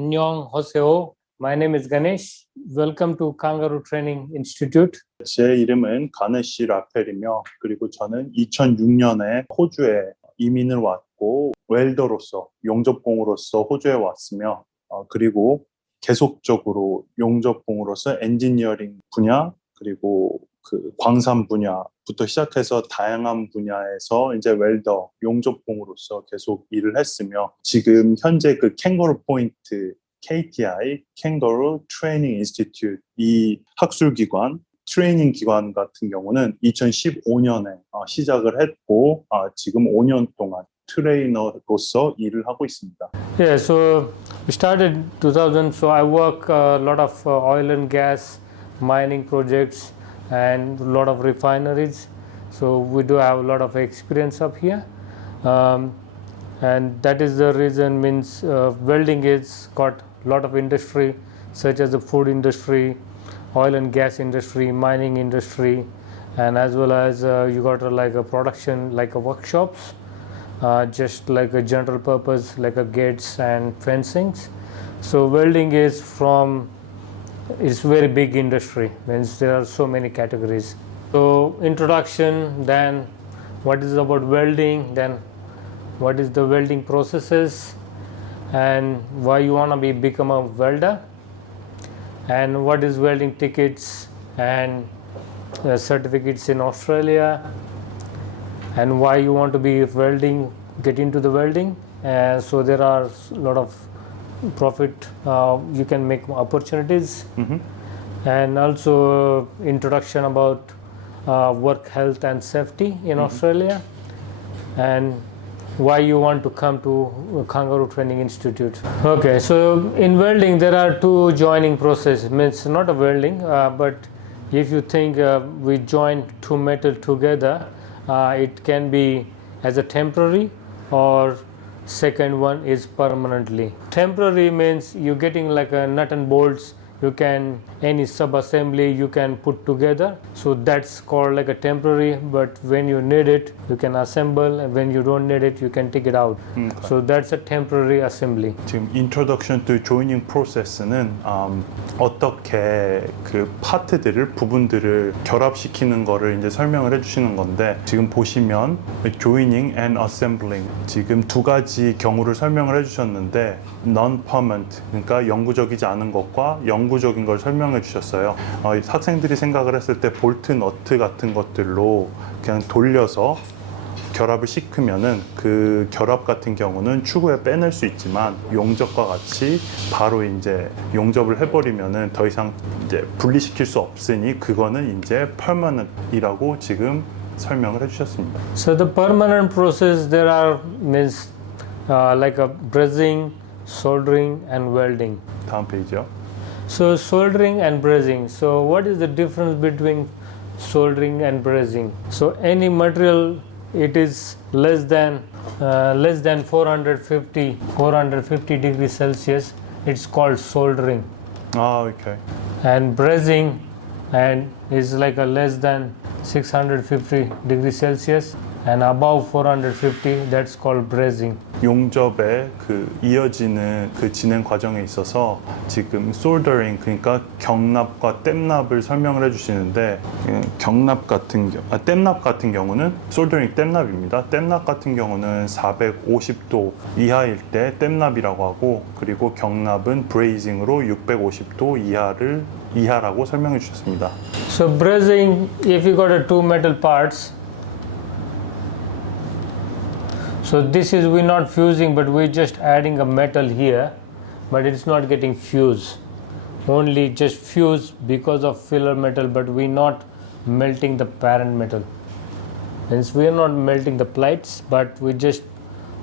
안녕하세요. My name is Ganesh. Welcome to Kangaroo Training Institute. 제 이름은 가네쉬 라펠이며 그리고 저는 2006년에 호주에 이민을 왔고 웰더로서 용접공으로서 호주에 왔으며 그리고 계속적으로 용접공으로서 엔지니어링 분야 그리고 그 광산 분야부터 시작해서 다양한 분야에서 이제 웰더 용접공으로서 계속 일을 했으며 지금 현재 그 캥거루 포인트 KTI Kangaroo Training Institute 이 학술기관 트레이닝 기관 같은 경우는 2015년에 시작을 했고 지금 5년 동안 트레이너로서 일을 하고 있습니다. Yeah, so we started 2000. So I work a lot of oil and gas mining projects and a lot of refineries. So we do have a lot of experience up here, and that is the reason. Means welding is got a lot of industry, such as the food industry, oil and gas industry, mining industry, and as well as you got like a production, like a workshops, just like a general purpose, like a gates and fencings. So welding is it's very big industry, means there are so many categories. So introduction, then what is about welding, then what is the welding processes, and why you want to become a welder, and what is welding tickets and certificates in Australia, and why you want to be welding, get into the welding. So there are a lot of profit, you can make opportunities, and also introduction about work health and safety in Australia, and why you want to come to Kangaroo Training Institute. Okay, so in welding there are two joining process. Means not a welding, but if you think we join two metal together, it can be as a temporary, or second one is permanently. Temporary means you're getting like a nut and bolts, you can any sub assembly you can put together, so that's called like a temporary. But when you need it you can assemble, and when you don't need it you can take it out. So that's a temporary assembly. 지금 Introduction to Joining Process는 어떻게 그 파트들을 부분들을 결합시키는 거를 이제 설명을 해주시는 건데, 지금 보시면 Joining and Assembling 지금 두 가지 경우를 설명을 해주셨는데, Non-permanent 그러니까 영구적이지 않은 것과 영구적인 걸 설명해 주셨어요. 학생들이 생각을 했을 때 볼트, 너트 같은 것들로 그냥 돌려서 결합을 시키면은 그 결합 같은 경우는 추후에 빼낼 수 있지만, 용접과 같이 바로 이제 용접을 해버리면은 더 이상 이제 분리시킬 수 없으니 그거는 이제 permanent이라고 지금 설명을 해주셨습니다. So the permanent process there are means like a brazing, soldering and welding. 다음 페이지요. So soldering and brazing. So what is the difference between soldering and brazing? So any material it is less than 450 degrees Celsius, it's called soldering. Okay. And brazing and is like a less than 650 degrees Celsius, and above 450, that's called brazing. 용접의 그 이어지는 그 진행 과정에 있어서 지금 soldering 그러니까 경납과 땜납을 설명을 해주시는데, 땜납 같은 경우는 soldering 땜납입니다. 땜납 같은 경우는 450도 이하일 때 땜납이라고 하고, 그리고 경납은 brazing으로 650도 이하라고 설명해 주셨습니다. So brazing, if you got two metal parts. So this is we're not fusing, but we're just adding a metal here, but it's not getting fused. Only just fuse because of filler metal, but we're not melting the parent metal. Hence we are not melting the plates, but we just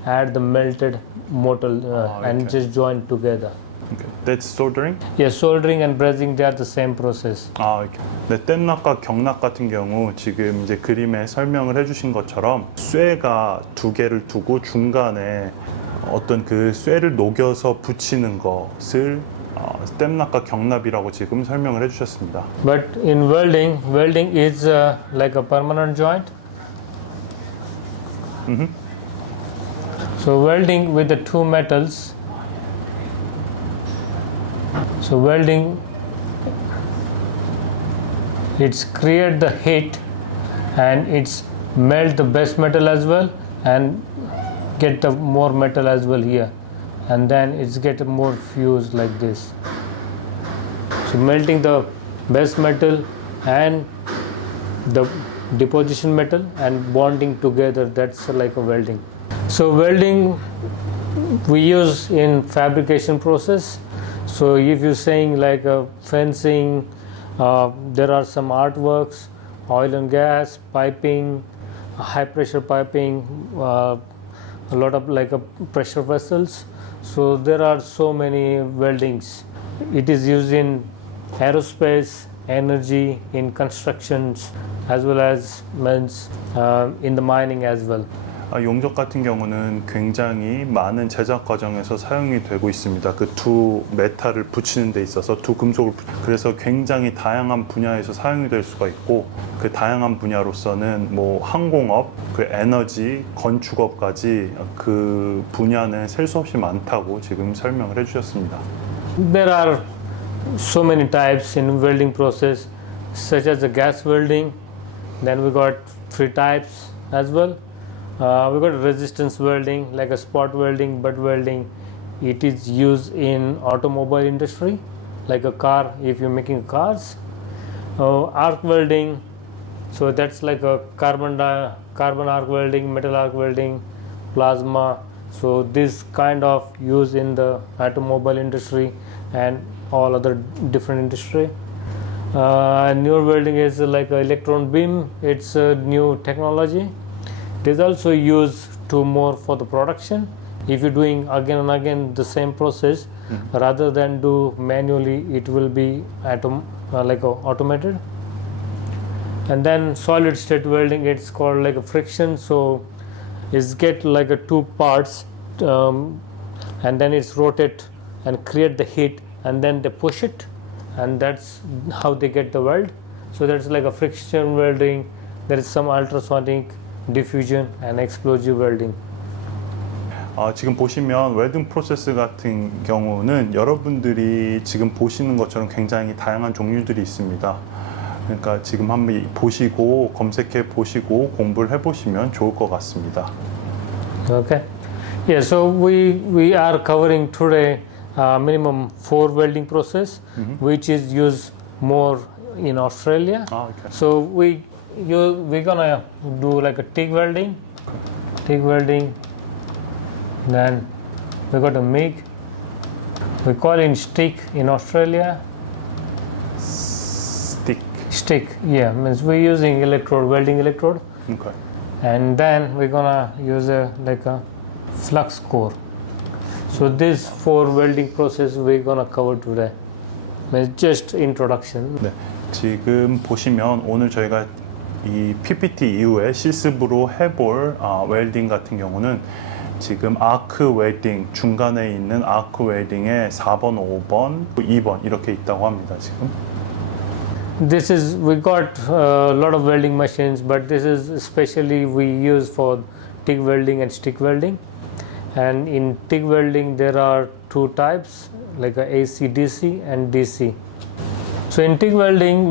add the melted metal and just join together. Okay. That's soldering? Yes, soldering and brazing, they are the same process. Okay. 네, 땜납과 경납 같은 경우 지금 이제 그림에 설명을 해주신 것처럼 쇠가 두 개를 두고 중간에 어떤 그 쇠를 녹여서 붙이는 것을 땜납과 경납이라고 지금 설명을 해주셨습니다. But in welding is like a permanent joint. So welding with the two metals. So welding, it's create the heat and it's melt the best metal as well and get the more metal as well here, and then it's get more fused like this. So melting the best metal and the deposition metal and bonding together, that's like a welding. So welding we use in fabrication process. So if you're saying like a fencing, there are some artworks, oil and gas, piping, high pressure piping, a lot of like a pressure vessels. So there are so many weldings. It is used in aerospace, energy, in constructions, as well as in the mining as well. 용접 같은 경우는 굉장히 많은 제작 과정에서 사용이 되고 있습니다. 그 두 메탈을 붙이는 데 있어서 두 금속을 그래서 굉장히 다양한 분야에서 사용이 될 수가 있고, 그 다양한 분야로서는 뭐 항공업, 그 에너지, 건축업까지 그 분야는 셀 수 없이 많다고 지금 설명을 해주셨습니다. There are so many types in welding process, such as the gas welding. Then we got 3 types as well. We got resistance welding, like a spot welding, butt welding. It is used in automobile industry, like a car, if you're making cars. Arc welding, so that's like a carbon arc welding, metal arc welding, plasma. So this kind of used in the automobile industry and all other different industry. Newer welding is like an electron beam. It's a new technology. It is also used to more for the production. If you're doing again and again the same process, rather than do manually, it will be automated. And then solid state welding, it's called like a friction. So it's get like a 2 parts, and then it's rotate and create the heat, and then they push it, and that's how they get the weld. So that's like a friction welding. There is some ultrasonic, diffusion and explosive welding. 지금 보시면 웰딩 프로세스 같은 경우는 여러분들이 지금 보시는 것처럼 굉장히 다양한 종류들이 있습니다. 그러니까 지금 한번 보시고 검색해 보시고 공부를 해 보시면 좋을 것 같습니다. Okay. Yeah, so we are covering today minimum 4 welding process, which is used more in Australia. Okay. So we're gonna do like a TIG welding, then we got a MIG. We call it stick in Australia. Stick, yeah, means we're using welding electrode. Okay. And then we're gonna use a flux core. So these 4 welding process we're gonna cover today. It's just introduction. 네, 지금 보시면 오늘 저희가 이 PPT 이후에 실습으로 해볼 웰딩 같은 경우는 지금 아크 웰딩, 중간에 있는 아크 웰딩의 4번, 5번, 2번 이렇게 있다고 합니다. 지금. We got a lot of welding machines, but this is especially we use for TIG welding and stick welding. And in TIG welding there are 2 types, like a AC, DC and DC. So in TIG welding,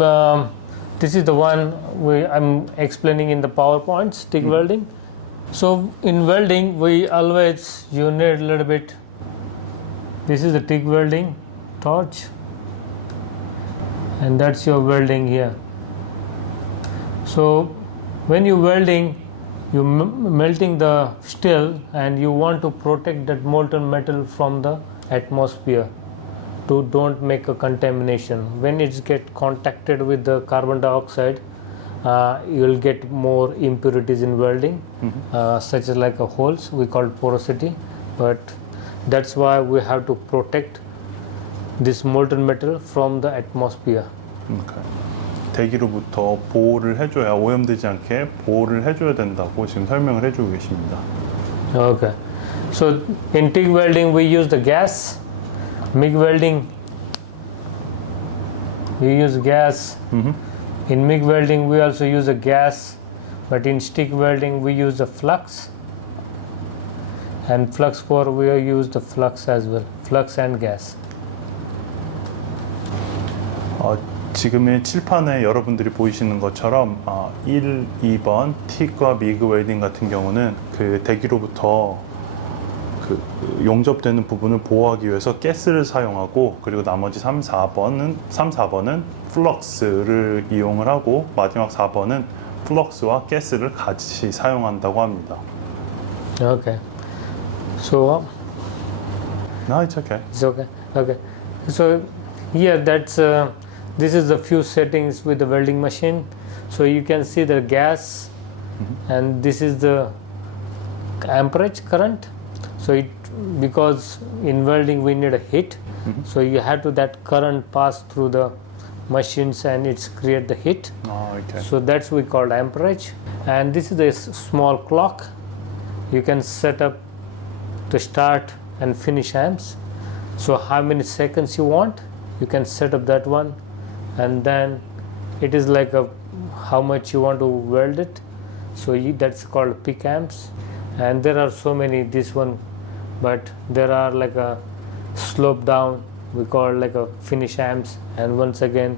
this is the one I'm explaining in the PowerPoints, TIG welding. So in welding, you need a little bit. This is the TIG welding torch, and that's your welding here. So when you're welding, you're melting the steel, and you want to protect that molten metal from the atmosphere to don't make a contamination. When it get contacted with the carbon dioxide, you will get more impurities in welding, such as like holes, we call porosity. But that's why we have to protect this molten metal from the atmosphere. Okay. 대기로부터 보호를 해줘야, 오염되지 않게 보호를 해줘야 된다고 지금 설명을 해주고 계십니다. Okay. So in TIG welding we use the gas. MIG welding we use gas. In MIG welding we also use a gas, but in stick welding we use the flux. And flux core we use the flux as well, flux and gas. 지금의 칠판에 여러분들이 보이시는 것처럼 1, 2번 틱과 미그 웰딩 같은 경우는 그 대기로부터 그 용접되는 부분을 보호하기 위해서 가스를 사용하고, 그리고 나머지 3, 4번은 플럭스를 이용을 하고, 마지막 4번은 플럭스와 가스를 같이 사용한다고 합니다. Okay. So No, it's okay. it's okay. Okay. So here that's this is the few settings with the welding machine. So you can see the gas, and this is the amperage current. So it, because in welding we need a heat, so you have to that current pass through the machines and it's create the heat. Okay. So that's we call amperage. And this is a small clock. You can set up the start and finish amps. So how many seconds you want, you can set up that one, and then it is like a how much you want to weld it. So that's called peak amps. And there are so many, this one, but there are like a slope down, we call like a finish amps. And once again,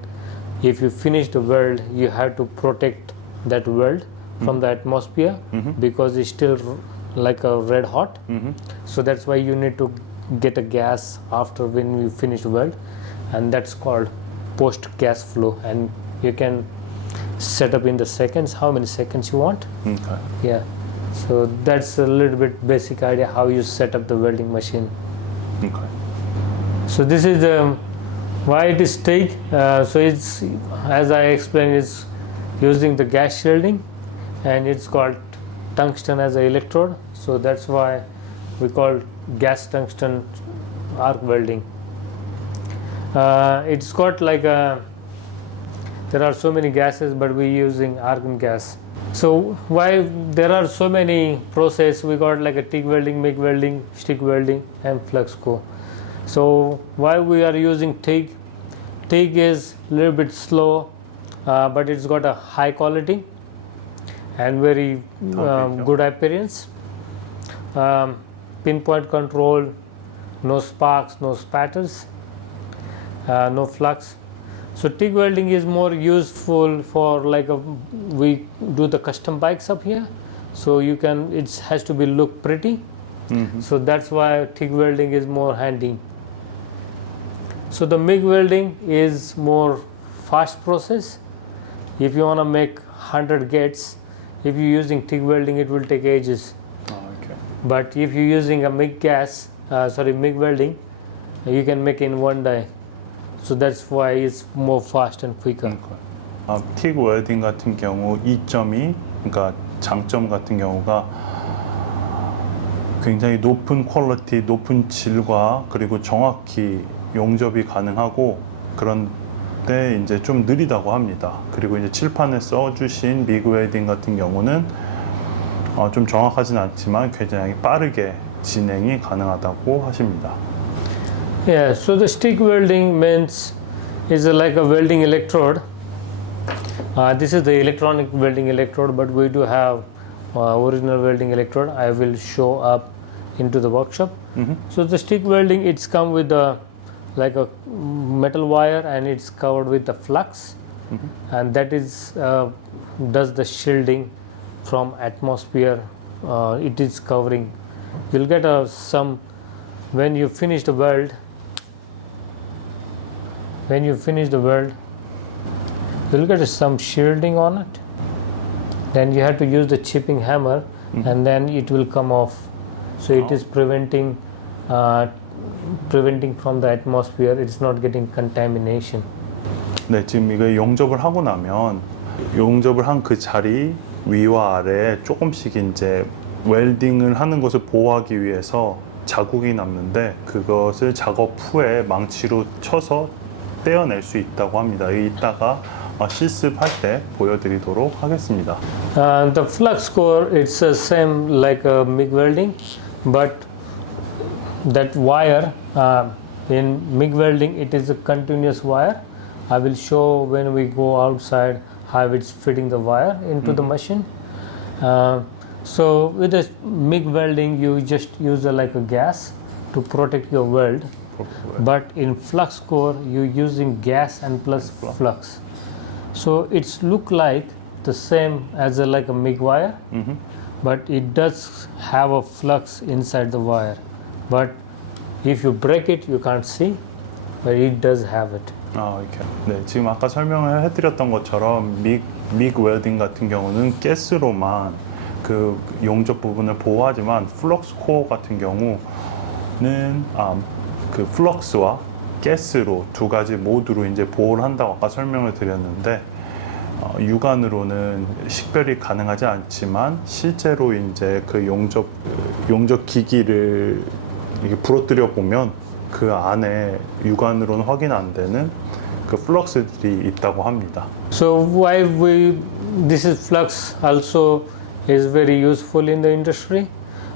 if you finish the weld, you have to protect that weld from the atmosphere, because it's still like a red hot. So that's why you need to get a gas after when you finish the weld, and that's called post gas flow. And you can set up in the seconds how many seconds you want. Okay. Yeah, so that's a little bit basic idea how you set up the welding machine. Okay. So this is why it is TIG. So it's, as I explained, it's using the gas shielding, and it's called tungsten as an electrode. So that's why we call gas tungsten arc welding. It's got like a, there are so many gases, but we're using argon gas. So why there are so many process, we got like a TIG welding, MIG welding, stick welding, and Flux Core. So why we are using TIG? TIG is a little bit slow, but it's got a high quality and very good appearance. Pinpoint control, no sparks, no spatters, no flux. So TIG welding is more useful for like we do the custom bikes up here. So you can, it has to be look pretty. So that's why TIG welding is more handy. So the MIG welding is more fast process. If you want to make 100 gates, if you're using TIG welding, it will take ages. Okay. But if you're using a MIG welding, you can make in one day. So that's why it's more fast and quicker. 틱 웰딩 같은 경우 이점이, 그러니까 장점 같은 경우가 굉장히 높은 퀄리티, 높은 질과 그리고 정확히 용접이 가능하고, 그런데 이제 좀 느리다고 합니다. 그리고 이제 칠판에 써주신 미그 웰딩 같은 경우는 좀 정확하진 않지만 굉장히 빠르게 진행이 가능하다고 하십니다. Yeah, so the stick welding means is like a welding electrode. This is the electronic welding electrode, but we do have original welding electrode. I will show up into the workshop. So the stick welding, it's come with like a metal wire, and it's covered with the flux, and that is does the shielding from atmosphere. It is covering. You'll get some when you finish the weld. When you finish the weld, you'll get some shielding on it. Then you have to use the chipping hammer, and then it will come off. So it is preventing from the atmosphere. It's not getting contamination. 네, 지금 이거 용접을 하고 나면 용접을 한 그 자리 위와 아래에 조금씩 이제 웰딩을 하는 것을 보호하기 위해서 자국이 남는데, 그것을 작업 후에 망치로 쳐서 떼어낼 수 있다고 합니다. 이따가 실습할 때 보여드리도록 하겠습니다. The flux core, it's the same like a MIG welding, but that wire in MIG welding, it is a continuous wire. I will show when we go outside how it's fitting the wire into the machine. So with the MIG welding, you just use like a gas to protect your weld But in Flux Core, you're using gas and plus flux. So it's look like the same as like a MIG wire, but it does have a flux inside the wire. But if you break it, you can't see, but it does have it. 이렇게. 네, 지금 아까 설명을 해드렸던 것처럼 믹 웰딩 같은 경우는 가스로만 그 용접 부분을 보호하지만 플럭스 코어 같은 경우는 그 플럭스와 가스로 두 가지 모두로 이제 보호를 한다고 아까 설명을 드렸는데 육안으로는 식별이 가능하지 않지만 실제로 이제 그 용접 기기를 이렇게 부러뜨려 보면 그 안에 육안으로는 확인 안 되는 그 플럭스들이 있다고 합니다. So why this is flux also is very useful in the industry.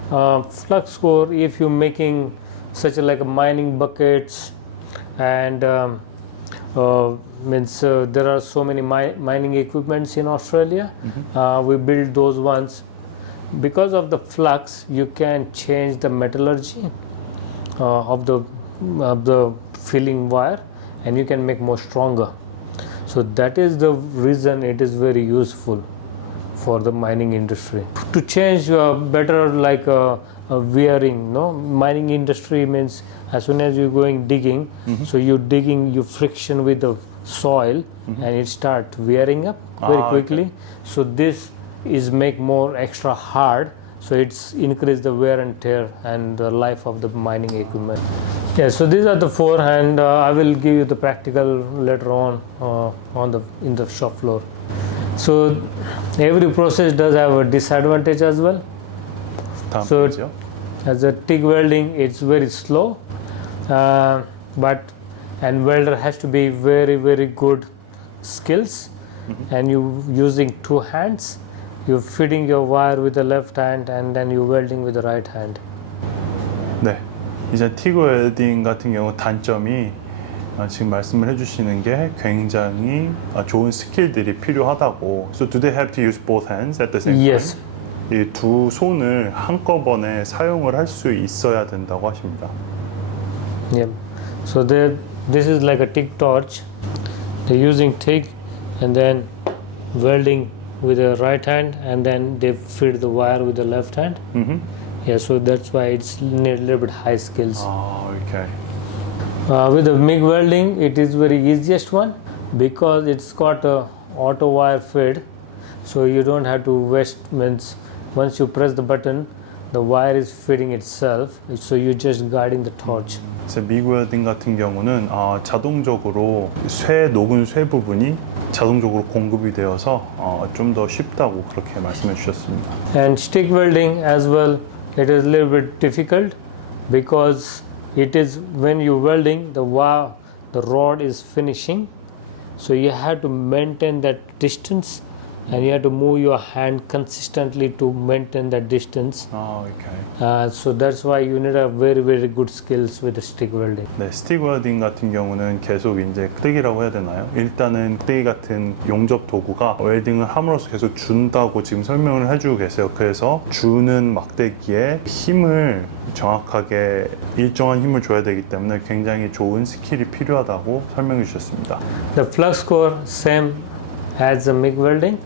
Flux core, if you're making such like mining buckets and there are so many mining equipments in Australia. We build those ones. Because of the flux, you can change the metallurgy of the filling wire, and you can make more stronger. So that is the reason it is very useful for the mining industry. To change better like wearing, no? Mining industry means as soon as you're going digging, so you're digging, you friction with the soil and it starts wearing up very quickly. Okay. So this is make more extra hard, so it's increase the wear and tear and the life of the mining equipment. Yeah, so these are the four, and I will give you the practical later on in the shop floor. So every process does have a disadvantage as well. So as a TIG welding, it's very slow, and welder has to be very good skills, and you using two hands. You're feeding your wire with the left hand, and then you're welding with the right hand. 네, 이제 TIG 웰딩 같은 경우 단점이 지금 말씀을 해주시는 게 굉장히 좋은 스킬들이 필요하다고. So do they have to use both hands at the same time? Yes. 이 두 손을 한꺼번에 사용을 할 수 있어야 된다고 하십니다. Yeah. So this is like a TIG torch. They're using TIG and then welding with the right hand, and then they feed the wire with the left hand. Yeah, so that's why it's need a little bit high skills. Okay. With the MIG welding, it is very easiest one because it's got a auto wire feed, so you don't have to waste. Means once you press the button, the wire is feeding itself, so you're just guiding the torch. 그래서 믹 웰딩 같은 경우는 자동적으로 녹은 쇠 부분이 자동적으로 공급이 되어서 좀 더 쉽다고 그렇게 말씀해 주셨습니다. And stick welding as well, it is a little bit difficult because it is when you're welding, the rod is finishing, so you have to maintain that distance, and you have to move your hand consistently to maintain that distance. Okay. So that's why you need a very good skills with the stick welding. 네, 스틱 웰딩 같은 경우는 계속 이제 끄대기라고 해야 되나요? 일단은 끄대기 같은 용접 도구가 웰딩을 함으로써 계속 준다고 지금 설명을 해주고 계세요. 그래서 주는 막대기에 힘을 정확하게 일정한 힘을 줘야 되기 때문에 굉장히 좋은 스킬이 필요하다고 설명해 주셨습니다. The flux core same as the MIG welding.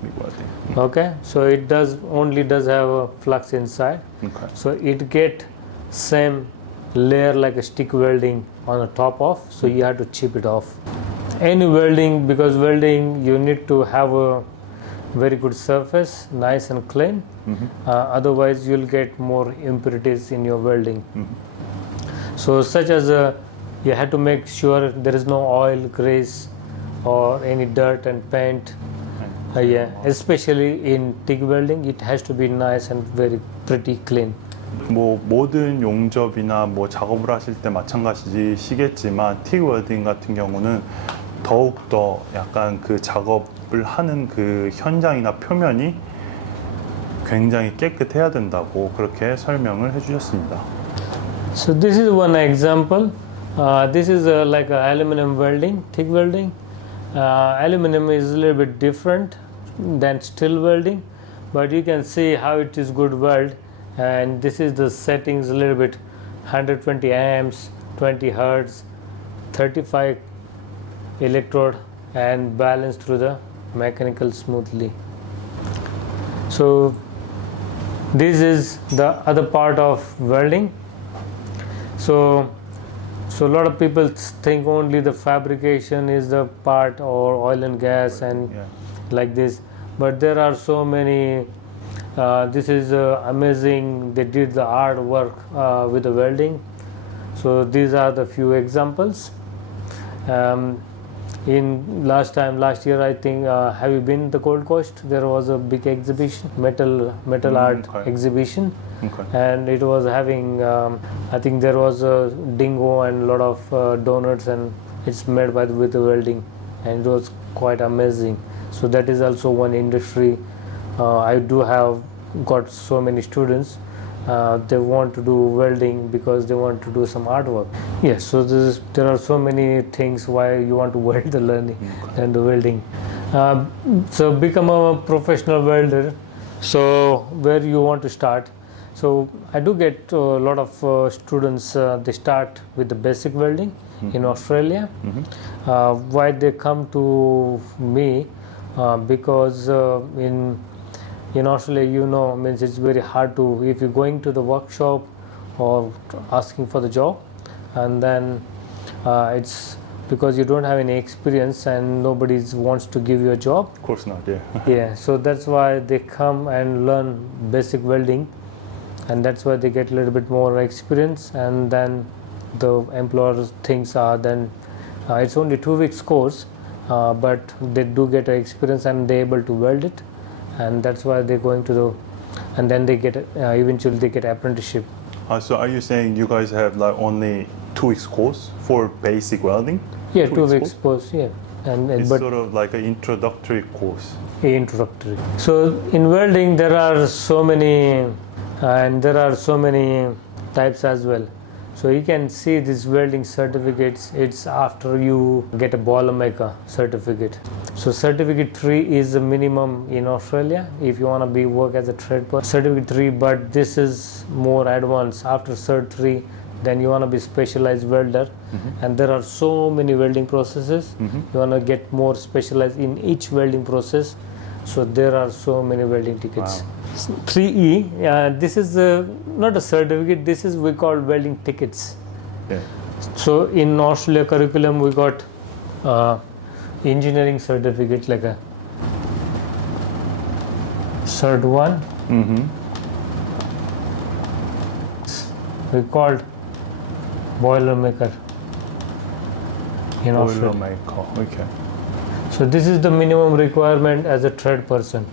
Okay, so it only does have a flux inside. Okay. So it get same layer like a stick welding on the top of, so you have to chip it off. Any welding, because welding you need to have a very good surface, nice and clean. Otherwise you'll get more impurities in your welding. So such as you have to make sure there is no oil, grease, or any dirt and paint. Yeah, especially in TIG welding, it has to be nice and very pretty clean. 뭐 모든 용접이나 뭐 작업을 하실 때 마찬가지시겠지만 TIG 웰딩 같은 경우는 더욱 더 약간 그 작업을 하는 그 현장이나 표면이 굉장히 깨끗해야 된다고 그렇게 설명을 해주셨습니다. So this is one example. This is like a aluminum welding, TIG welding. Aluminum is a little bit different than steel welding, but you can see how it is good weld. And this is the settings a little bit 120 amps, 20 hertz, 35 electrode, and balance through the mechanical smoothly. So this is the other part of welding. So a lot of people think only the fabrication is the part, or oil and gas and like this, but there are so many. This is amazing. They did the hard work with the welding. So these are the few examples. In last year, I think, have you been to the Gold Coast? There was a big exhibition, metal art exhibition, and it was having, I think there was a dingo and a lot of donuts, and it's made with the welding, and it was quite amazing. So that is also one industry. I do have got so many students. They want to do welding because they want to do some artwork. Yes, so there are so many things why you want to weld the learning and the welding. So become a professional welder. So where you want to start? So I do get a lot of students. They start with the basic welding in Australia. Why they come to me? Because in Australia, means it's very hard to, if you're going to the workshop or asking for the job, and then it's because you don't have any experience and nobody wants to give you a job. Of course not, yeah. Yeah, so that's why they come and learn basic welding, and that's why they get a little bit more experience, and then the employer thinks then it's only 2 weeks course, but they do get experience and they're able to weld it. And that's why they're going to and then they get eventually they get apprenticeship. So are you saying you guys have like only 2 weeks course for basic welding? Yeah, 2 weeks course, yeah. And it's but sort of like an introductory course. Introductory. So in welding there are so many types as well. So you can see these welding certificates. It's after you get a Boilermaker certificate. So certificate 3 is the minimum in Australia if you want to work as a trade person. Certificate 3, but this is more advanced. After Cert 3, then you want to be specialized welder, and there are so many welding processes. You want to get more specialized in each welding process. So there are so many welding tickets. Wow. 3E, this is not a certificate, this is we call welding tickets. Yeah. So in Australia curriculum we got engineering certificate like a Cert 1. We called Boilermaker in Australia. Boilermaker, okay. So this is the minimum requirement as a trade person.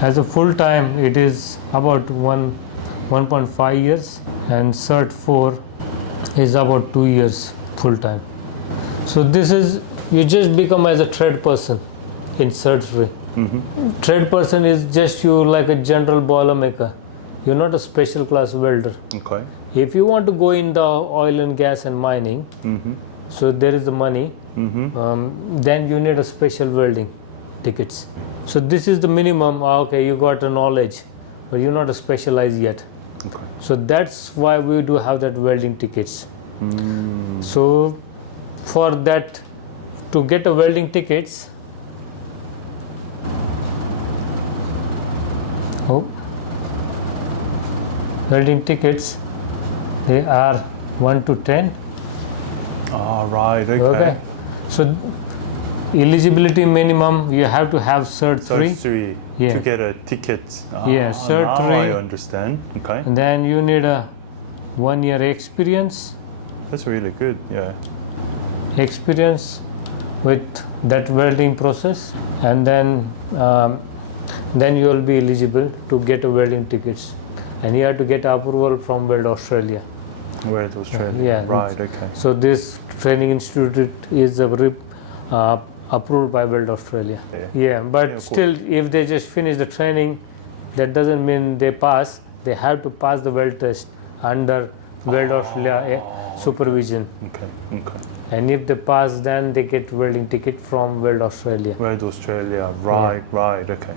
As a full time, it is about 1.5 years, and Cert 4 is about 2 years full time. So this is, you just become as a trade person in Cert 3. Trade person is just you like a general Boilermaker. You're not a special class welder. Okay. If you want to go in the oil and gas and mining, so there is the money, then you need a special welding tickets. So this is the minimum. Okay, you got a knowledge, but you're not a specialized yet. Okay. So that's why we do have that welding tickets. So for that, to get a welding tickets, welding tickets, they are 1 to 10. Right, Okay. So eligibility minimum, you have to have Cert 3. Cert 3 to get a ticket. Cert now 3. I understand. Okay. And then you need a 1 year experience. That's really good, yeah. Experience with that welding process, and then you will be eligible to get a welding tickets, and you have to get approval from Weld Australia. Weld Australia. Yeah. Right. Okay. So this training institute is approved by Weld Australia. Yeah, but still, if they just finish the training, that doesn't mean they pass. They have to pass the weld test under Weld Australia supervision. Okay. And if they pass, then they get welding ticket from Weld Australia. Weld Australia. Right. Okay.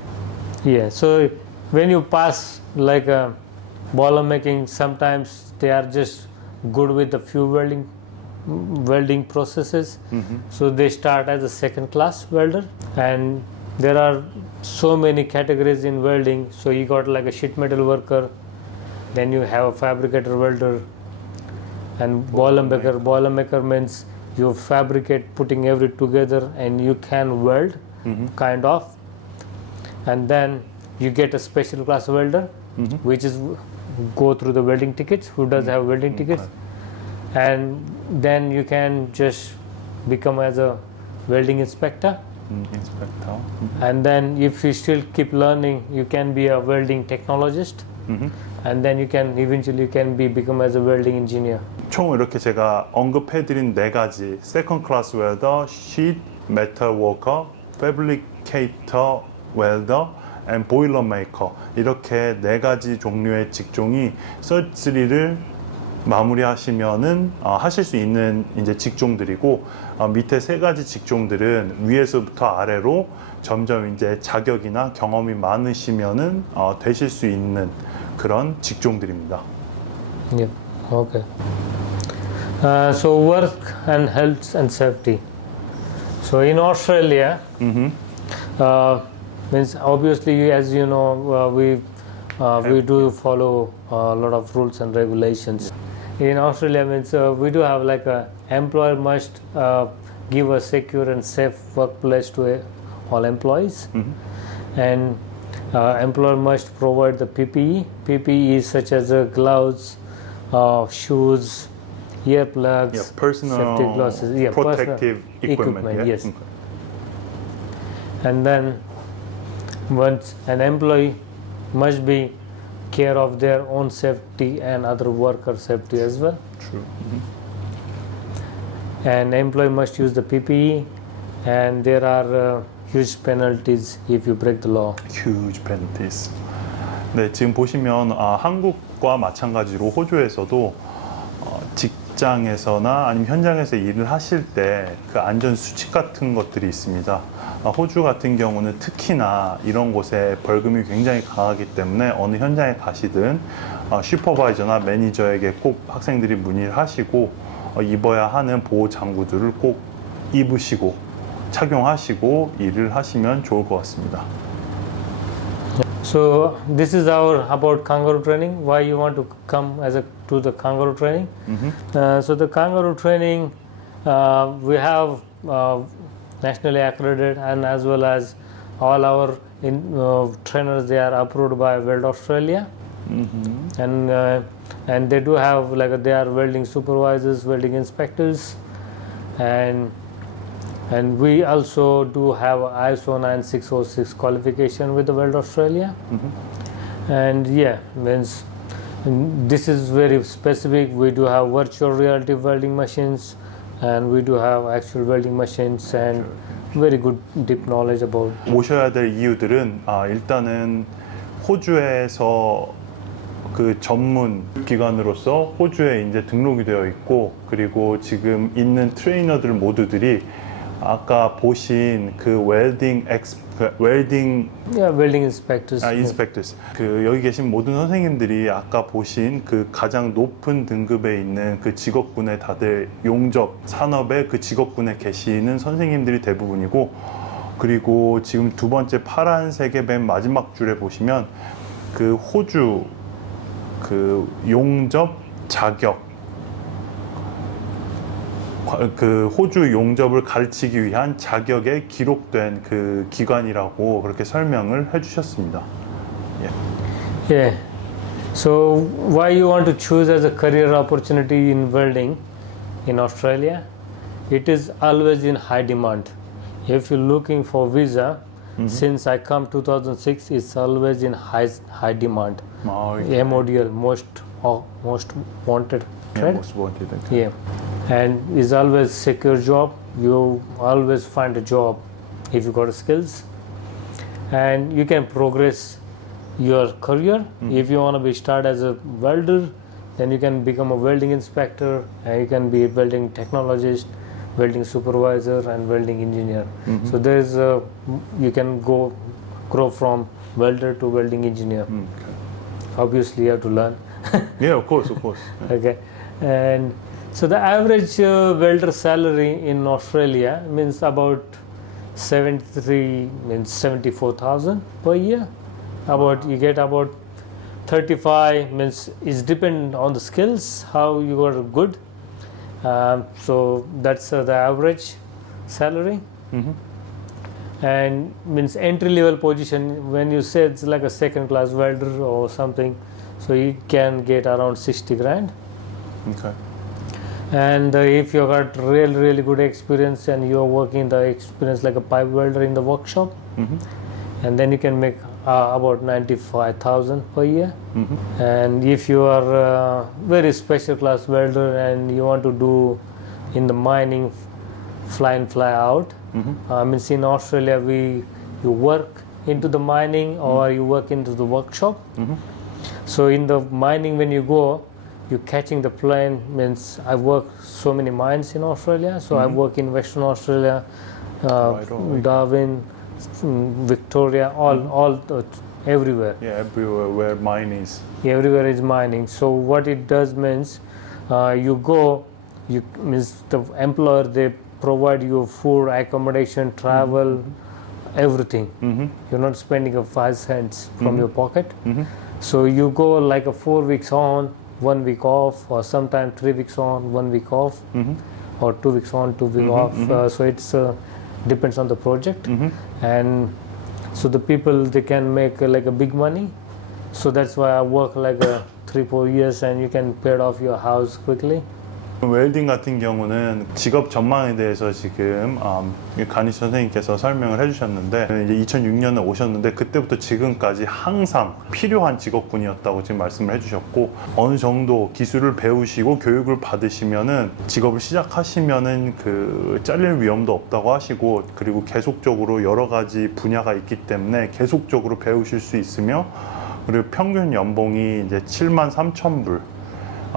Yeah. So when you pass like a boiler making, sometimes they are just good with a few welding processes, so they start as a second class welder. And there are so many categories in welding. So you got like a sheet metal worker, then you have a fabricator welder, and boiler maker. Boiler maker means you fabricate, putting everything together, and you can weld, kind of. And then you get a special class welder, which is go through the welding tickets, who does have welding tickets. And then you can just become as a welding inspector. And then if you still keep learning, you can be a welding technologist. And then you can eventually become as a welding engineer. 총 이렇게 제가 언급해드린 네 가지, 세컨드 클래스 웰더, sheet metal worker, fabricator welder, and boiler maker, 이렇게 네 가지 종류의 직종이 서치 3를 마무리하시면은 하실 수 있는 이제 직종들이고, 밑에 세 가지 직종들은 위에서부터 아래로 점점 이제 자격이나 경험이 많으시면은 되실 수 있는 그런 직종들입니다. Yeah. Okay. So work and health and safety. So in Australia, means obviously, as you know, we do follow a lot of rules and regulations. In Australia, means we do have like a employer must give a secure and safe workplace to all employees, and employer must provide the PPE. PPE such as gloves, shoes, earplugs, personal safety glasses, protective equipment. Yes. And then once an employee must be care of their own safety and other worker safety as well. True. And employee must use the PPE, and there are huge penalties if you break the law. Huge penalties. 네, 지금 보시면 한국과 마찬가지로 호주에서도 직장에서나 아니면 현장에서 일을 하실 때 그 안전 수칙 같은 것들이 있습니다. 호주 같은 경우는 특히나 이런 곳에 벌금이 굉장히 강하기 때문에 어느 현장에 가시든 슈퍼바이저나 매니저에게 꼭 학생들이 문의를 하시고 입어야 하는 보호 장구들을 꼭 입으시고 착용하시고 일을 하시면 좋을 것 같습니다. So this is our about kangaroo training. Why you want to come to the kangaroo training? So the kangaroo training, we have nationally accredited, and as well as all our trainers, they are approved by Weld Australia, and they do have like they are welding supervisors, welding inspectors, and we also do have ISO 9606 qualification with the Weld Australia. And yeah, means this is very specific. We do have virtual reality welding machines, and we do have actual welding machines, and very good deep knowledge about. 오셔야 될 이유들은 일단은 호주에서 그 전문 기관으로서 호주에 이제 등록이 되어 있고, 그리고 지금 있는 트레이너들 모두들이 아까 보신 그 웰딩 inspectors. 인스펙터스. 그 여기 계신 모든 선생님들이 아까 보신 그 가장 높은 등급에 있는 그 직업군에 다들 용접 산업의 그 직업군에 계시는 선생님들이 대부분이고, 그리고 지금 두 번째 파란색의 맨 마지막 줄에 보시면 그 호주 그 용접 자격, 그 호주 용접을 가르치기 위한 자격에 기록된 그 기관이라고 그렇게 설명을 해주셨습니다. Yeah. So why you want to choose as a career opportunity in welding in Australia? It is always in high demand. If you're looking for visa, since I come 2006, it's always in high demand. MODL, most wanted. Yeah, most wanted. Okay. Yeah. And is always secure job. You always find a job if you got skills, and you can progress your career. If you want to be start as a welder, then you can become a welding inspector, and you can be a welding technologist, welding supervisor, and welding engineer. So there's you can grow from welder to welding engineer. Obviously you have to learn. Yeah, of course. Okay. And so the average welder salary in Australia means about 74,000 per year. About you get about 35 means it's depend on the skills how you are good. So that's the average salary. And means entry level position when you say it's like a second class welder or something, so you can get around 60 grand. Okay. And if you got really good experience and you are working the experience like a pipe welder in the workshop, and then you can make about 95,000 per year. And if you are a very special class welder and you want to do in the mining fly in fly out, means in Australia you work into the mining or you work into the workshop. So in the mining when you go, you catching the plane means I work so many mines in Australia. So I work in Western Australia, Darwin, Victoria, all everywhere. Yeah, everywhere where mine is. Everywhere is mining. So what it does means you go, you means the employer they provide you food, accommodation, travel, everything. You're not spending a 5 cents from your pocket. So you go like a 4 weeks on, 1 week off, or sometimes 3 weeks on, 1 week off, or 2 weeks on, 2 weeks off. So it's depends on the project. And so the people they can make like a big money. So that's why I work like 3-4 years and you can pay off your house quickly. 웰딩 같은 경우는 직업 전망에 대해서 지금 가네쉬 선생님께서 설명을 해주셨는데 이제 2006년에 오셨는데 그때부터 지금까지 항상 필요한 직업군이었다고 지금 말씀을 해주셨고 어느 정도 기술을 배우시고 교육을 받으시면은 직업을 시작하시면은 그 잘릴 위험도 없다고 하시고 그리고 계속적으로 여러 가지 분야가 있기 때문에 계속적으로 배우실 수 있으며 그리고 평균 연봉이 이제 73,000불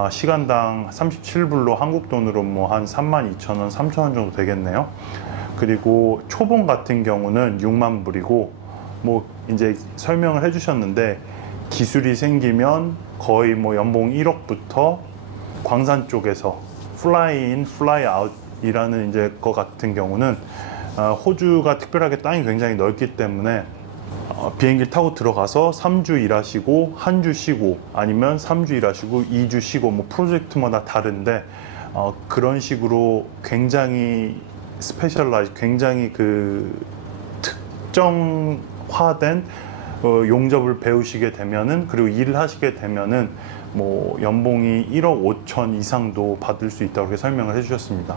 시간당 37불로 한국 돈으로 뭐 한 32,000원, 3,000원 정도 되겠네요. 그리고 초봉 같은 경우는 6만 불이고 뭐 이제 설명을 해주셨는데 기술이 생기면 거의 뭐 연봉 1억부터 광산 쪽에서 플라이 인, 플라이 아웃이라는 이제 거 같은 경우는 호주가 특별하게 땅이 굉장히 넓기 때문에 비행기 타고 들어가서 3주 일하시고 한 주 쉬고 아니면 3주 일하시고 2주 쉬고 뭐 프로젝트마다 다른데 그런 식으로 굉장히 스페셜라이즈 굉장히 그 특정화된 용접을 배우시게 되면은 그리고 일을 하시게 되면은 뭐 연봉이 1억 5천 이상도 받을 수 있다고 설명을 해주셨습니다.